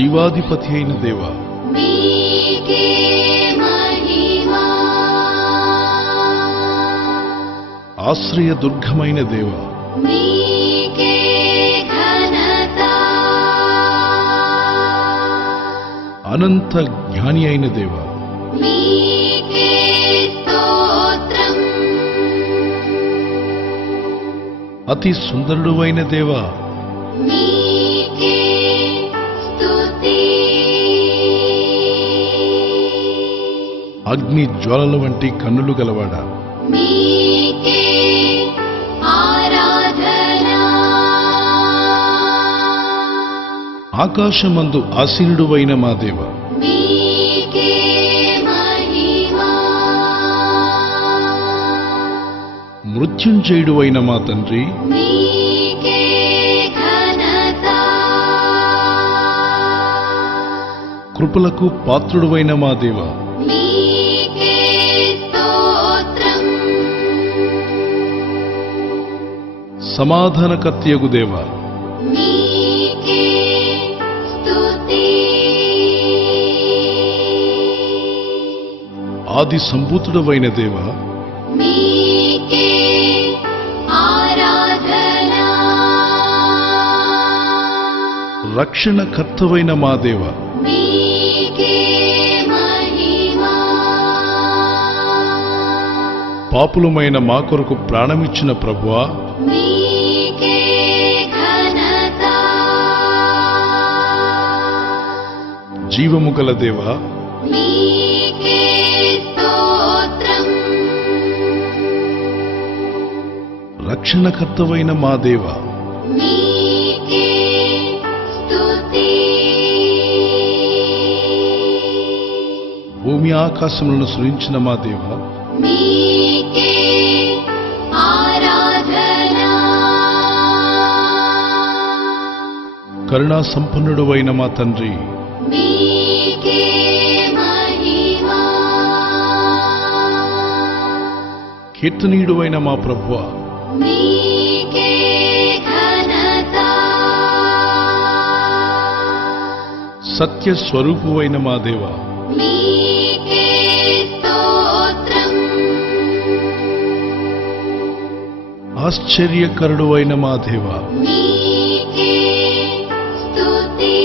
జీవాధిపతి అయిన దేవా, మీకే మహిమా. ఆశ్రయ దుర్గమైన దేవా, మీకే ఘనత. అనంత జ్ఞాని అయిన దేవా, మీకే స్తోత్రం. అతి సుందరుడు అయిన దేవా, మీకే స్తుతి. అగ్ని జ్వాలల వంటి కన్నులు గలవాడా, మీకే ఆరాధన. ఆకాశమందు ఆసీనుడు అయిన మా దేవా, మీకే మహిమా. మృత్యుంజయుడు అయిన మా తండ్రి, మీకే ఘనత. కృపలకు పాత్రుడు అయిన మా దేవా, మీకే స్తోత్రం. సమాధానకర్తయగు దేవా, మీకే స్తుతి. ఆది సంభూతుడవైన దేవా, మీకే ఆరాధన. రక్షణకర్తవైన మా దేవా, మీకే మహిమా. పాపులమైన మా కొరకు ప్రాణమిచ్చిన ప్రభువా, మీకే ఘనత. జీవము గల దేవా, మీకే స్తోత్రం. రక్షణకర్తవైన మా దేవా, మీకే స్తుతి. భూమి ఆకాశములను సృజించిన మా దేవా, మీకే ఆరాధన. కరుణా సంపన్నుడు అయిన మా తండ్రి, మీకే మహిమా. కీర్తనీయుడు అయిన మా ప్రభువా, మీకే ఘనత. సత్య స్వరూపువైన మా దేవా, మీకే స్తోత్రం. ఆశ్చర్యకరుడు అయిన మా దేవా, మీకే స్తుతి.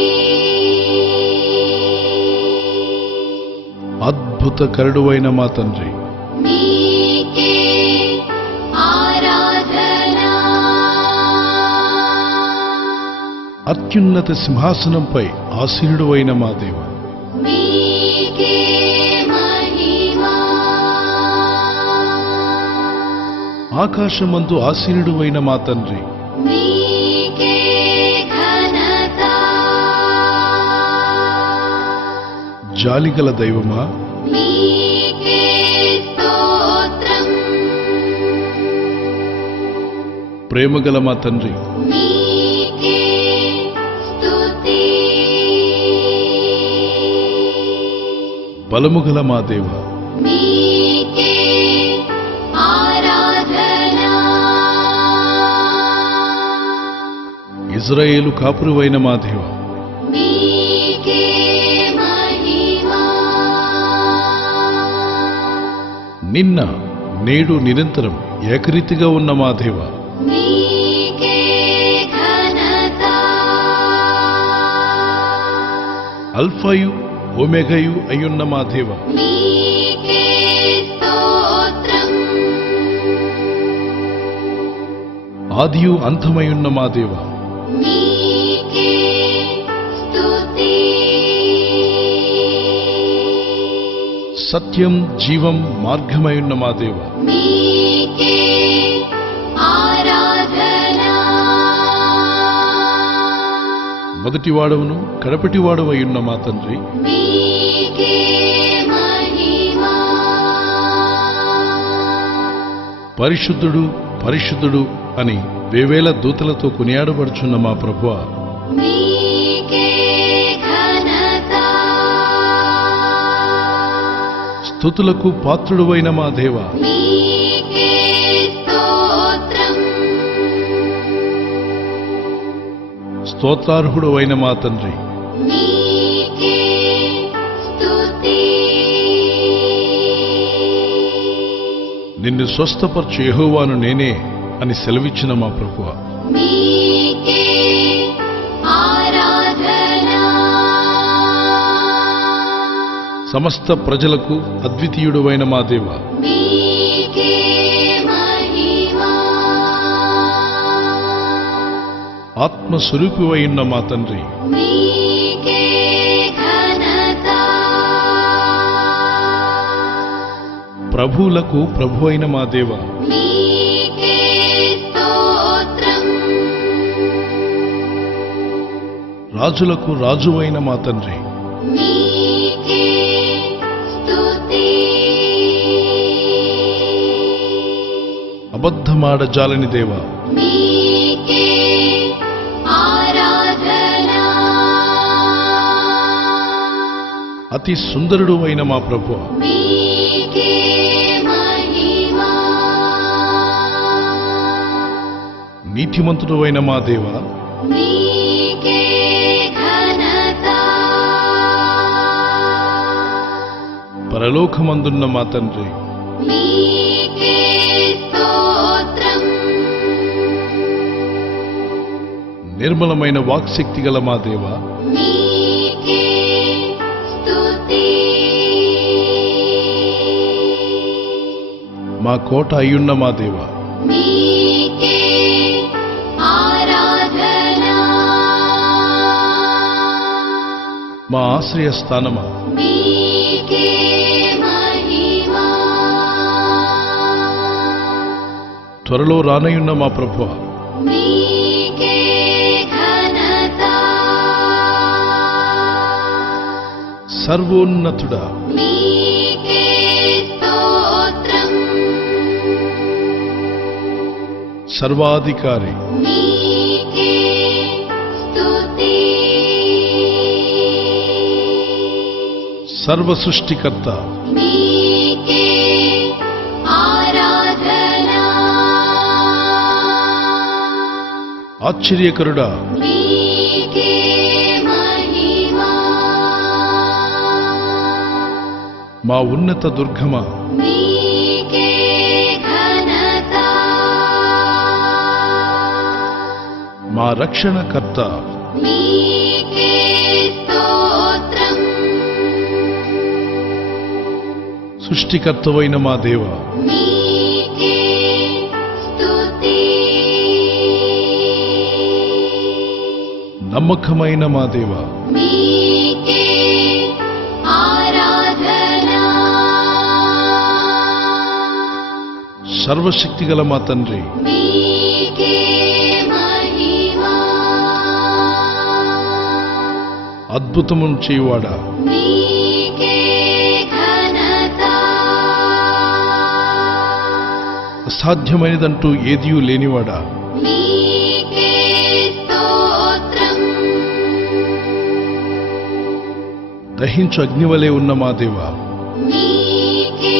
అద్భుతకరుడు అయిన మా తండ్రి, మీకే ఆరాధన. అత్యున్నత సింహాసనంపై ఆసీనుడు అయిన మా దేవా, మీకే మహిమా. ఆకాశమందు ఆసీనుడు అయిన మా తండ్రి, మీకే ఘనత. జాలిగల దైవమా, మీకే స్తోత్రం. ప్రేమగల మా తండ్రి, మీకే స్తుతి. బలముగల మా దేవా, మీకే ఆరాధన. ఇజ్రాయేలు కాపురువైన మా దేవా, మీకే మహిమా. నిన్న నేడు నిరంతరం ఏకరీతిగా ఉన్న మా దేవా, మీకే ఘనత. అల్ఫాయు ఓమెగయు అయ్యున్న మా దేవా, మీకే స్తోత్రం. ఆదియు అంతమయున్న మా దేవా, మీకే స్తుతి. సత్యం జీవం మార్గమయున్న మా దేవా, మీకే ఆరాధన. మొదటివాడవును కడపటివాడవయున్న మా తండ్రి, మీకే మహిమా. పరిశుద్ధుడు పరిశుద్ధుడు అని వేవేల దూతలతో కొనియాడబడుచున్న మా ప్రభువా, మీకే ఘనత. స్తుతులకు పాత్రుడువైన మా దేవా, మీకే స్తోత్రం. స్తోత్రార్హుడు అయిన మా తండ్రి, మీకే నిన్ను స్వస్థపరచు యెహోవాను నేనే అని సెలవిచ్చిన మా ప్రభువా, మీకే ఆరాధన. సమస్త ప్రజలకు అద్వితీయుడవైన మా దేవా, మీకే మహిమా. ఆత్మస్వరూపివై ఉన్న మా తండ్రి, మీకే ఘనత. ప్రభువులకు ప్రభు అయిన మా దేవా, మీకే స్తోత్రం. రాజులకు రాజువైన మా తండ్రి, మీకే స్తుతి. అబద్ధమాడజాలని దేవా, మీకే ఆరాధన. అతి సుందరుడు అయిన మా ప్రభువా, మీకే మహిమా. నీతిమంతుడు అయిన మా దేవా, మీకే ఘనత. పరలోకమందున్న మా తండ్రి, మీకే స్తోత్రం. నిర్మలమైన వాక్శక్తి గల మా దేవా, మీకే స్తుతి. మా కోట అయ్యున్న మా దేవా, మీకే ఆరాధన. మా ఆశ్రయ స్థానమా, మీకే మహిమా. త్వరలో రానయున్న మా ప్రభువా, మీకే ఘనత. సర్వోన్నతుడా, మీకే స్తోత్రం. సర్వాధికారి, మీకే స్తుతి. సర్వ సృష్టికర్త, మీకే ఆరాధన. ఆశ్చర్యకరుడా, మీకే మహిమా. మా ఉన్నత దుర్గమా, మీకే ఘనత. మా రక్షణకర్త, మీకే స్తోత్రం. సృష్టికర్తవైన మా దేవా, మీకే స్తుతి. నమ్మకమైన మా దేవా, మీకే ఆరాధన. సర్వశక్తిగల మా తండ్రి, మీకే మహిమా. అద్భుతమును చేయువాడా, మీకే ఘనత. అసాధ్యమైనదంటూ ఏదియూ లేనివాడా, మీకే స్తోత్రం. దహించు అగ్నివలే ఉన్న మా దేవా, మీకే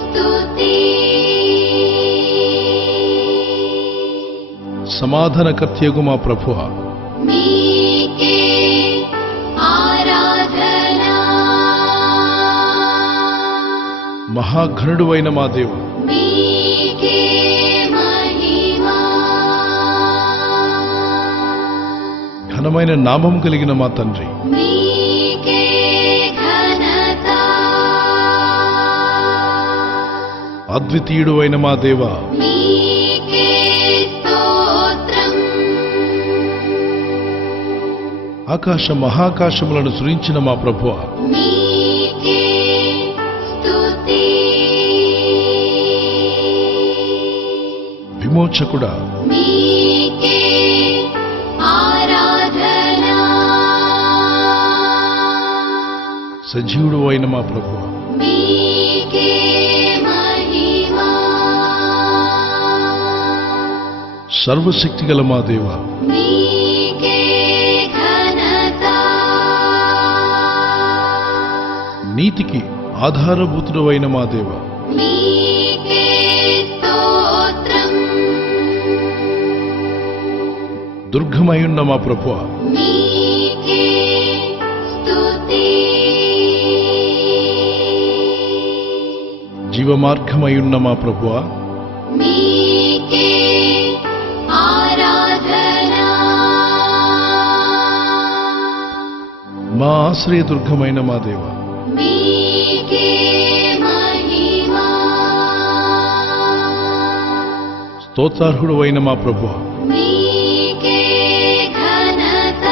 స్తుతి. సమాధానకర్తయగు మా ప్రభువా, మీకే ఆరాధన. మహాఘనుడువైన మా దేవా, మీకే మహిమా. ఘనమైన నామం కలిగిన మా తండ్రి, మీకే ఘనత. అద్వితీయుడు అయిన మా దేవా, మీకే స్తోత్రం. ఆకాశ మహాకాశములను సృజించిన మా ప్రభువా, మీకే స్తుతి. విమోచకుడా, మీకే ఆరాధన. సజీవుడు అయిన మా ప్రభువా, మీకే మహిమా. సర్వశక్తిగల మా దేవా, మీకే ఘనత. నీతికి ఆధారభూతుడు అయిన మా దేవా, మీకే స్తోత్రం. దుర్గమయున్న మా ప్రభువా, మీకే స్తుతి. జీవమార్గమయున్న మా ప్రభువా, నీకే ఆరాధన మా ఆశ్రయదుర్గమైన మా దేవ, నీకే మహిమా స్తోత్రార్హుడు అయిన మా ప్రభువా, నీకే ఘనత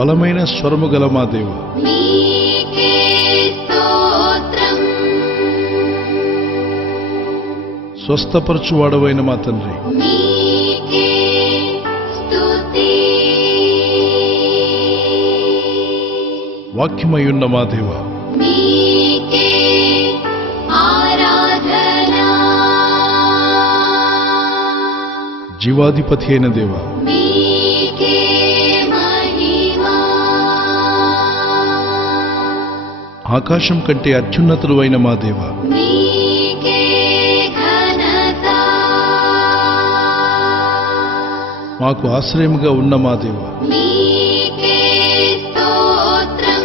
బలమైన స్వరము గల మా దేవ, నీకే స్తోత్రం స్వస్థపరచువాడవైన మా తండ్రి, నీకే స్తుతి వాక్యమయున్న మా దేవ, నీకే ఆరాధన జీవాధిపతి అయిన దేవ, నీకే మహిమా ఆకాశం కంటే అత్యున్నతుడు అయిన మా దేవ, నీకే ఘనత మాకు ఆశ్రయముగా ఉన్న మా దేవ, నీకే స్తోత్రం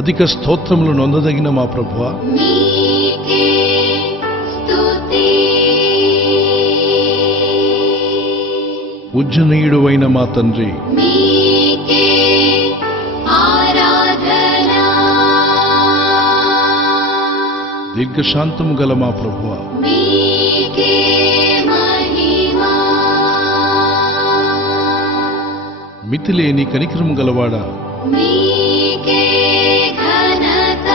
అధిక స్తోత్రములు నొందదగిన మా ప్రభువా, నీకే స్తుతి పూజనీయుడు అయిన మా తండ్రి, నీకే ఆరాధన దీర్ఘశాంతము గల మా ప్రభువా, నీకే మహిమా మితిలేని కనికరము గలవాడా, నీకే ఘనత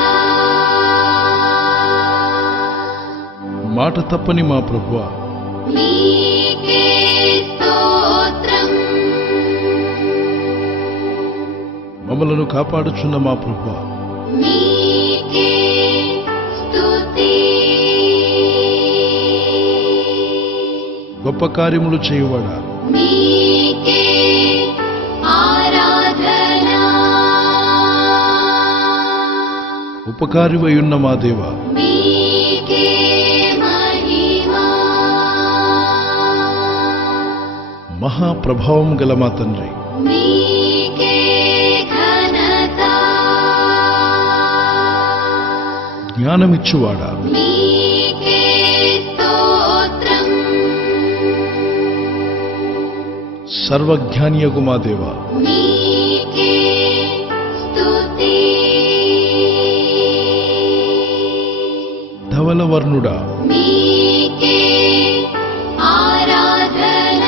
మాట తప్పని మా ప్రభువా, నీకే స్తోత్రం మమ్మలను కాపాడుచున్న మా ప్రభువా, నీకే స్తుతి గొప్ప కార్యములు చేయువాడా, నీకే ఆరాధన ఉపకారివై ఉన్న మా దేవ, నీకే మహిమా మహాప్రభావం గల మా తండ్రి, నీకే ఘనత జ్ఞానమిచ్చువాడా, నీకే స్తోత్రం సర్వజ్ఞానియగు మా దేవ, నీకే స్తుతి ధవలవర్ణుడా, నీకే ఆరాధన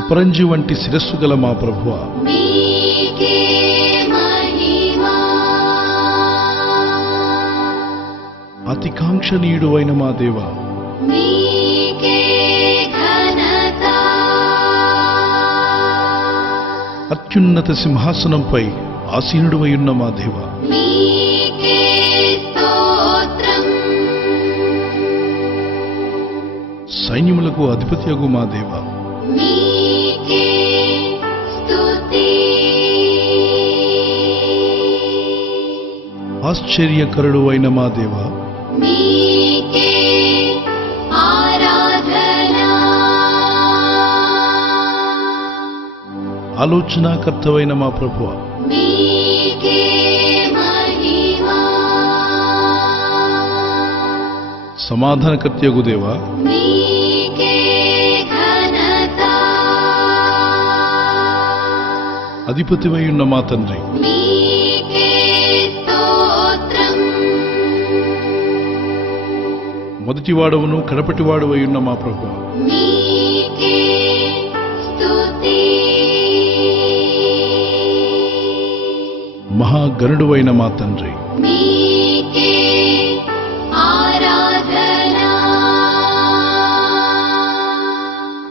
అపరంజి వంటి శిరస్సు గల మా ప్రభువా, నీకే మహిమా అతి కాంక్షణీయుడు అయిన మా దేవ, నీకే ఘనత అత్యున్నత సింహాసనంపై ఆసీనుడువై ఉన్న మా దేవ, నీకే స్తోత్రం సైన్యములకు అధిపతియగు మా దేవ, నీకే స్తుతి ఆశ్చర్యకరుడు అయిన మా దేవ, నీకే ఆరాధన ఆలోచనాకర్తవైన మా ప్రభువా, నీకే మహిమా సమాధానకర్తయగు దేవ, నీకే ఘనత అధిపతివై ఉన్న మా తండ్రి, నీకే స్తోత్రం మొదటివాడవును కడపటివాడవై ఉన్న మా ప్రభువా, నీకే స్తుతి మహాగరుడువైన మా తండ్రి, నీకే ఆరాధన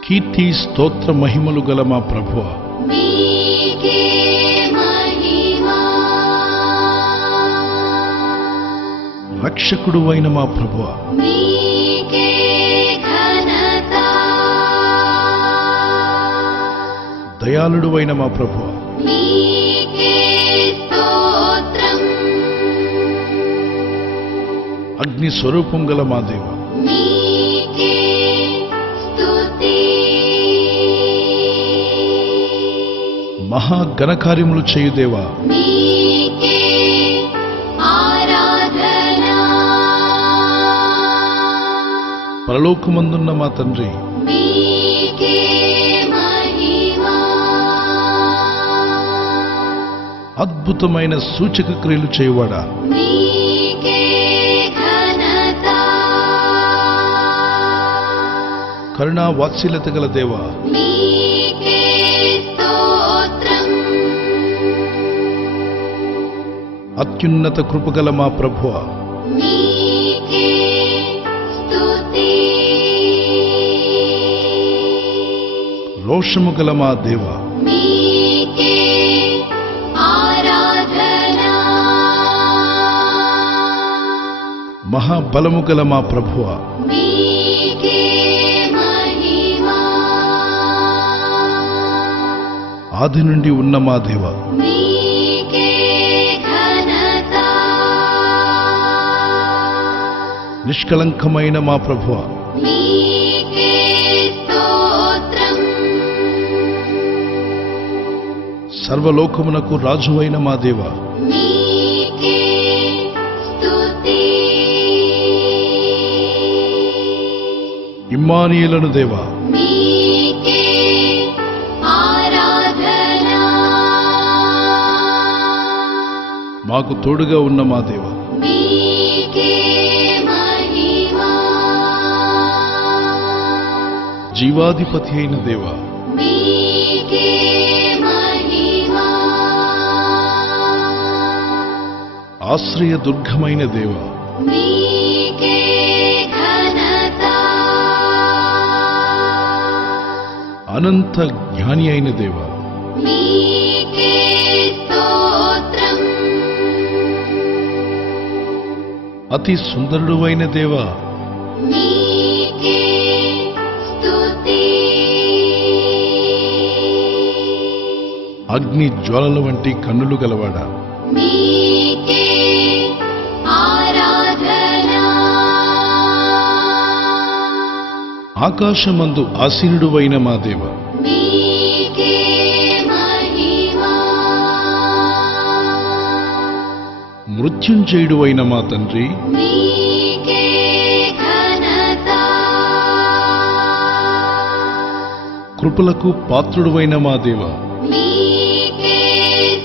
కీర్తి స్తోత్ర మహిమలు గల మా ప్రభువా, నీకే మహిమా రక్షకుడు అయిన మా ప్రభువా, నీకే ఘనత దయాళుడు అయిన మా ప్రభువా, నీకే స్తోత్రం అగ్ని స్వరూపం గల మా దేవ, నీకే స్తుతి మహా ఘనకార్యములు చేయు దేవా, నీకే ఆరాధన. పరలోకమందున్న మా తండ్రి, నీకే మహిమా. అద్భుతమైన సూచక క్రియలు చేయువాడా, నీకే ఘనత. కరుణా వాత్సల్యత గల దేవా, నీకే స్తోత్రం. అత్యున్నత కృపగల మా ప్రభువా, నీకే స్తుతి. రోషము గల మా దేవా, నీకే ఆరాధన. మహాబలము గల మా ప్రభువా, నీకే మహిమా. ఆది నుండి ఉన్న మా దేవా, నీకే ఘనత. నిష్కళంకమైన మా ప్రభువా, నీకే స్తోత్రం. సర్వలోకమునకు రాజువైన మా దేవా, నీకే స్తుతి. ఇమ్మానుయేలును దేవా, నీకే ఆరాధన. మాకు తోడుగా ఉన్న మా దేవా, నీకే మహిమా. జీవాధిపతి అయిన దేవా, నీకే మహిమా. ఆశ్రయ దుర్గమైన దేవా, నీకే ఘనత. అనంత జ్ఞాని అయిన దేవా, నీకే స్తోత్రం. అతి సుందరుడు అయిన దేవా, నీకే స్తుతి. అగ్ని జ్వాలల వంటి కన్నులు గలవాడా, నీకే ఆరాధన. ఆకాశమందు ఆసీనుడు అయిన మా దేవా, నీకే మహిమా. మృత్యుంజయుడు అయిన మా తండ్రి, నీకే ఘనత. కృపలకు పాత్రుడువైన మా దేవా, నీకే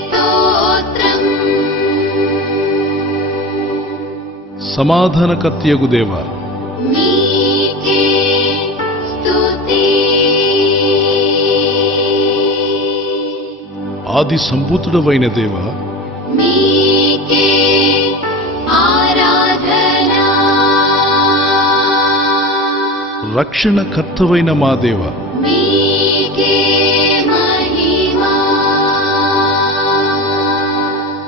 స్తోత్రం. సమాధానకర్తయగు దేవా, నీకే స్తుతి. ఆది సంభూతుడవైన దేవా, నీకే ఆరాధన. రక్షణకర్తవైన మా దేవా, నీకే మహిమా.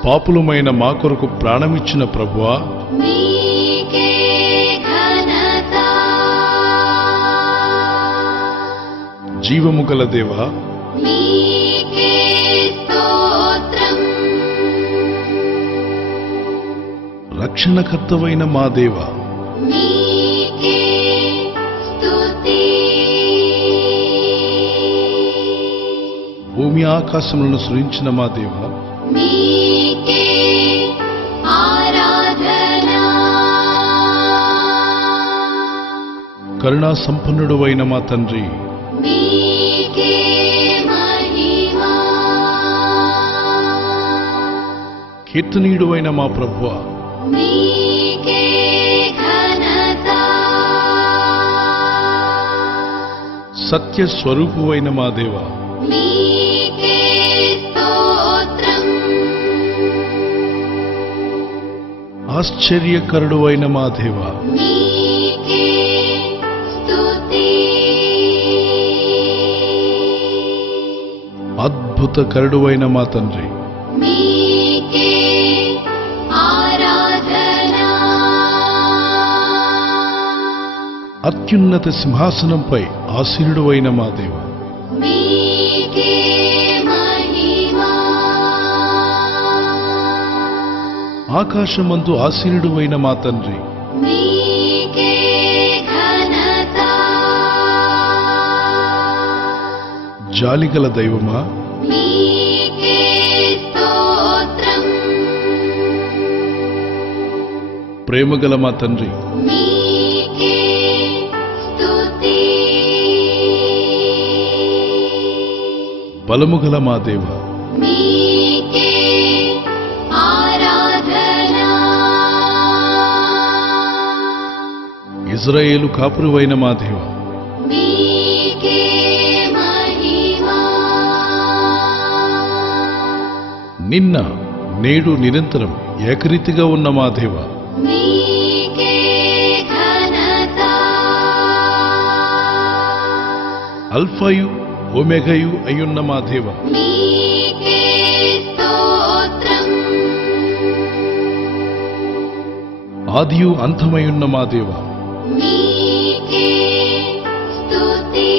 పాపులమైన మా కొరకు ప్రాణమిచ్చిన ప్రభువా, నీకే ఘనత. జీవము గల దేవా, నీకే స్తోత్రం. రక్షణకర్తవైన మా దేవా, నీకే స్తుతి. భూమి ఆకాశములను సృజించిన మా దేవా, నీకే ఆరాధన. కరుణా సంపన్నుడు అయిన మా తండ్రి, నీకే మహిమా. కీర్తనీయుడు అయిన మా ప్రభువా, నీకే ఘనత. సత్య స్వరూపువైన మా దేవా, నీకే స్తోత్రం. ఆశ్చర్యకరుడు అయిన మా దేవా, నీకే స్తుతి. అద్భుతకరుడు అయిన మా తండ్రి, నీకే ఆరాధన. అత్యున్నత సింహాసనంపై ఆసీనుడు అయిన మా దేవా, నీకే మహిమా. ఆకాశమందు ఆసీనుడు అయిన మా తండ్రి, నీకే ఘనత. జాలిగల దైవమా, నీకే ప్రేమగల మా తండ్రి, నీకే స్తుతి. బలముగల మా దేవ, నీకే ఆరాధన. ఇజ్రాయేలు కాపురువైన మా దేవ, నీకే మహిమా. నిన్న నేడు నిరంతరం ఏకరీతిగా ఉన్న మా దేవ, నీకే ఘనత. అల్ఫాయు ఒమేగయు అయ్యున్న మా దేవ, నీకే స్తోత్రం. ఆదియు అంతమయున్న మా దేవ, నీకే స్తుతి.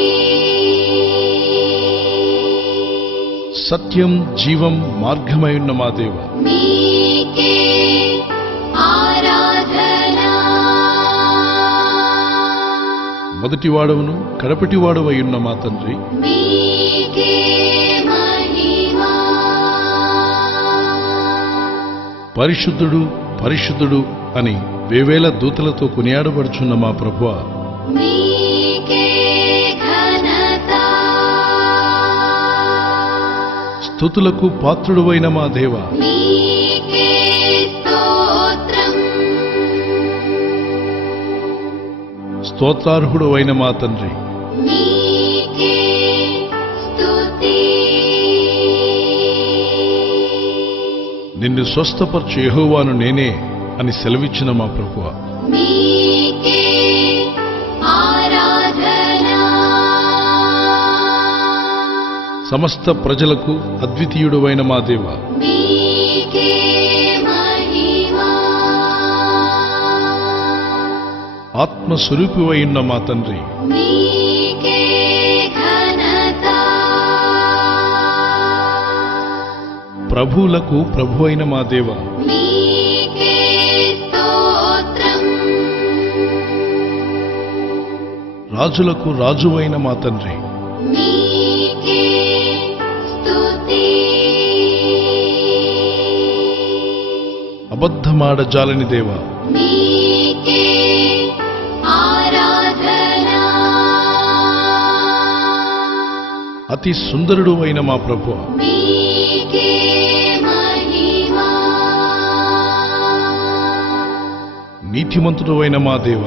సత్యం జీవం మార్గమయున్న మా దేవ, నీకే ఆరాధన. మొదటివాడవును కడపటివాడవయ్యున్న మా తండ్రి, నీకే మహిమా. పరిశుద్ధుడు పరిశుద్ధుడు అని వేవేల దూతలతో కొనియాడబడుచున్న మా ప్రభువా, నీకే ఘనత. స్తుతులకు పాత్రుడువైన మా దేవ, నీకే స్తోత్రం. స్తోత్రార్హుడువైన మా తండ్రి, నీకే స్తుతి. నిన్ను స్వస్థపరచు యెహోవాను నేనే అని సెలవిచ్చిన మా ప్రభువా, నీకే ఆరాధన. సమస్త ప్రజలకు అద్వితీయుడువైన మా దేవ, నీకే మహిమా. ఆత్మస్వరూపివైన మా తండ్రి, నీకే ఘనత. ప్రభువులకు ప్రభువైన మా దేవ, నీకే స్తోత్రం. రాజులకు రాజువైన మా తండ్రి, నీకే స్తుతి. అబద్ధమాడజాలని దేవ, నీకే ఆరాధన. అతి సుందరుడువైన మా ప్రభువా, నీకే మహిమా. నీతిమంతుడువైన మా దేవ,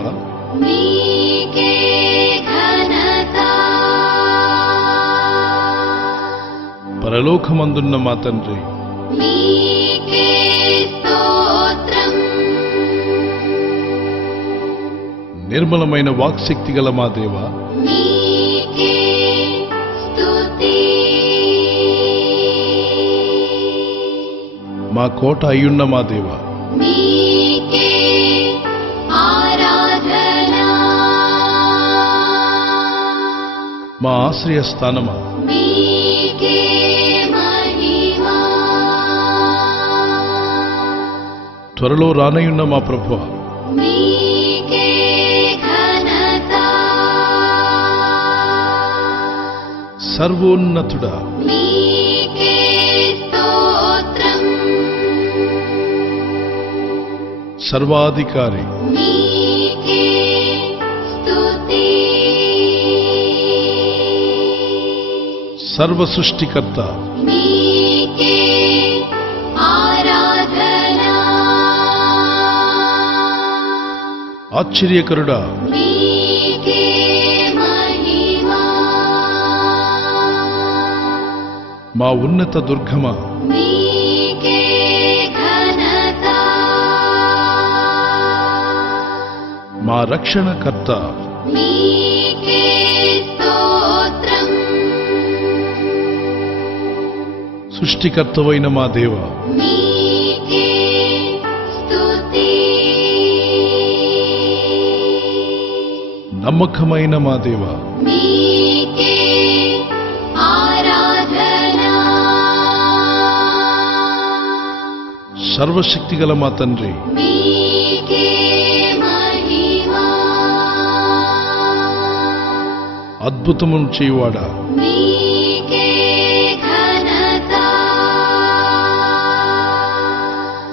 నీకే ఘనత. పరలోకమందున్న మా తండ్రి, నీకే స్తోత్రం. నిర్మలమైన వాక్శక్తి గల మా దేవ, నీకే స్తుతి. మా కోట అయ్యున్న మా దేవ, నీకే ఆరాధన. మా ఆశ్రయ స్థానమా, నీకే మహిమా. త్వరలో రానయున్న మా ప్రభువా, నీకే ఘనత. సర్వోన్నతుడా, నీకే స్తోత్రం. సర్వాధికారి, నీకే స్తుతి. సర్వ సృష్టికర్త, నీకే ఆరాధన. ఆశ్చర్యకరుడా, నీకే మహిమా. మా ఉన్నత దుర్గమా, నీకే ఘనత. మా రక్షణకర్త, నీకే స్తోత్రం. సృష్టికర్తవైన మా దేవ, నీకే స్తుతి. నమ్మకమైన మా దేవ, నీకే ఆరాధన. సర్వశక్తిగల మా తండ్రి, నీకే మహిమా. అద్భుతమును చేయువాడా, నీకే ఘనత.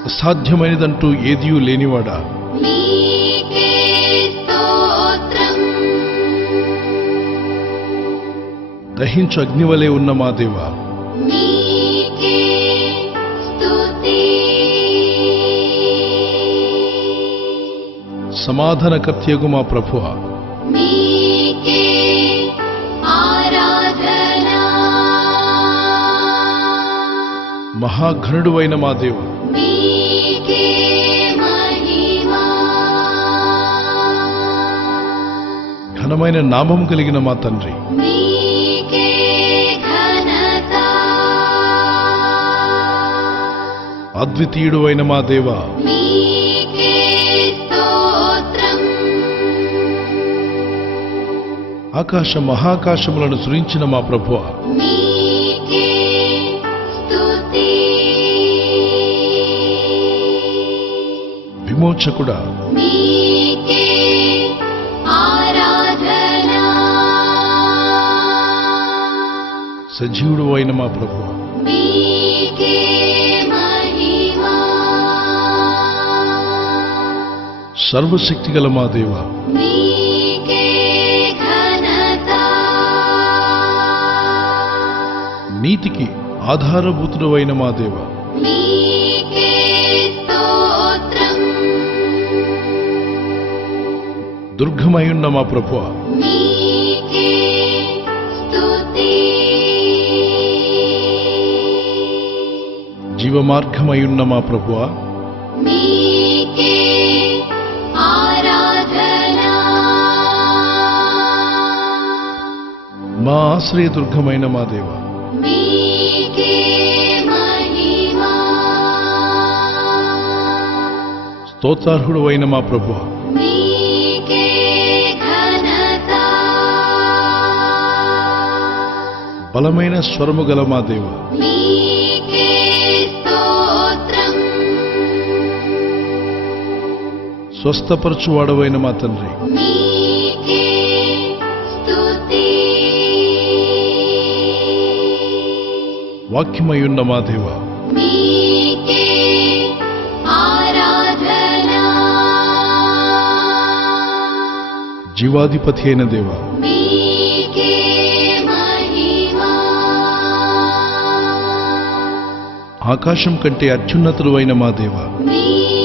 అసాధ్యమైనదంటూ ఏదియూ లేనివాడా, నీకే దహించు అగ్నివలే ఉన్న మా దేవ, మీకే స్తుతి. సమాధానకర్తయగు మా ప్రభువా, మీకే ఆరాధన. మహాఘనుడువైన మా దేవ, మీకే మహిమ. ఘనమైన నామం కలిగిన మా తండ్రి, మీకే ఘనత. అద్వితీయుడు అయిన మా దేవ, మీకే స్తోత్రం. ఆకాశ మహాకాశములను సృజించిన మా ప్రభువా, మీకే స్తుతి. విమోచకుడా, మీకే ఆరాధన. సజీవుడు అయిన మా ప్రభువా, మీకే మహిమ. సర్వశక్తిగల మా దేవ, మీకే ఘనత. నీతికి ఆధారభూతుడు అయిన మా దేవ, మీకే స్తోత్రం. దుర్గమయున్న మా ప్రభువా, మీకే స్తుతి. జీవమార్గమయున్న మా ప్రభువా, మీకే ఆరాధన. మా ఆశ్రయదుర్గమైన మా దేవ, మీకే మహిమ. స్తోత్రార్హుడు అయిన మా ప్రభువా, మీకే ఘనత. బలమైన స్వరము గల మా దేవ, మీకే స్తోత్రం. స్వస్థపరచువాడవైన మా తండ్రి, మీకే స్తుతి. వాక్యమయున్న మా దేవ, మీకే ఆరాధన. జీవాధిపతి అయిన దేవ, మీకే మహిమ. ఆకాశం కంటే అత్యున్నతుడు అయిన మా దేవ, మీకే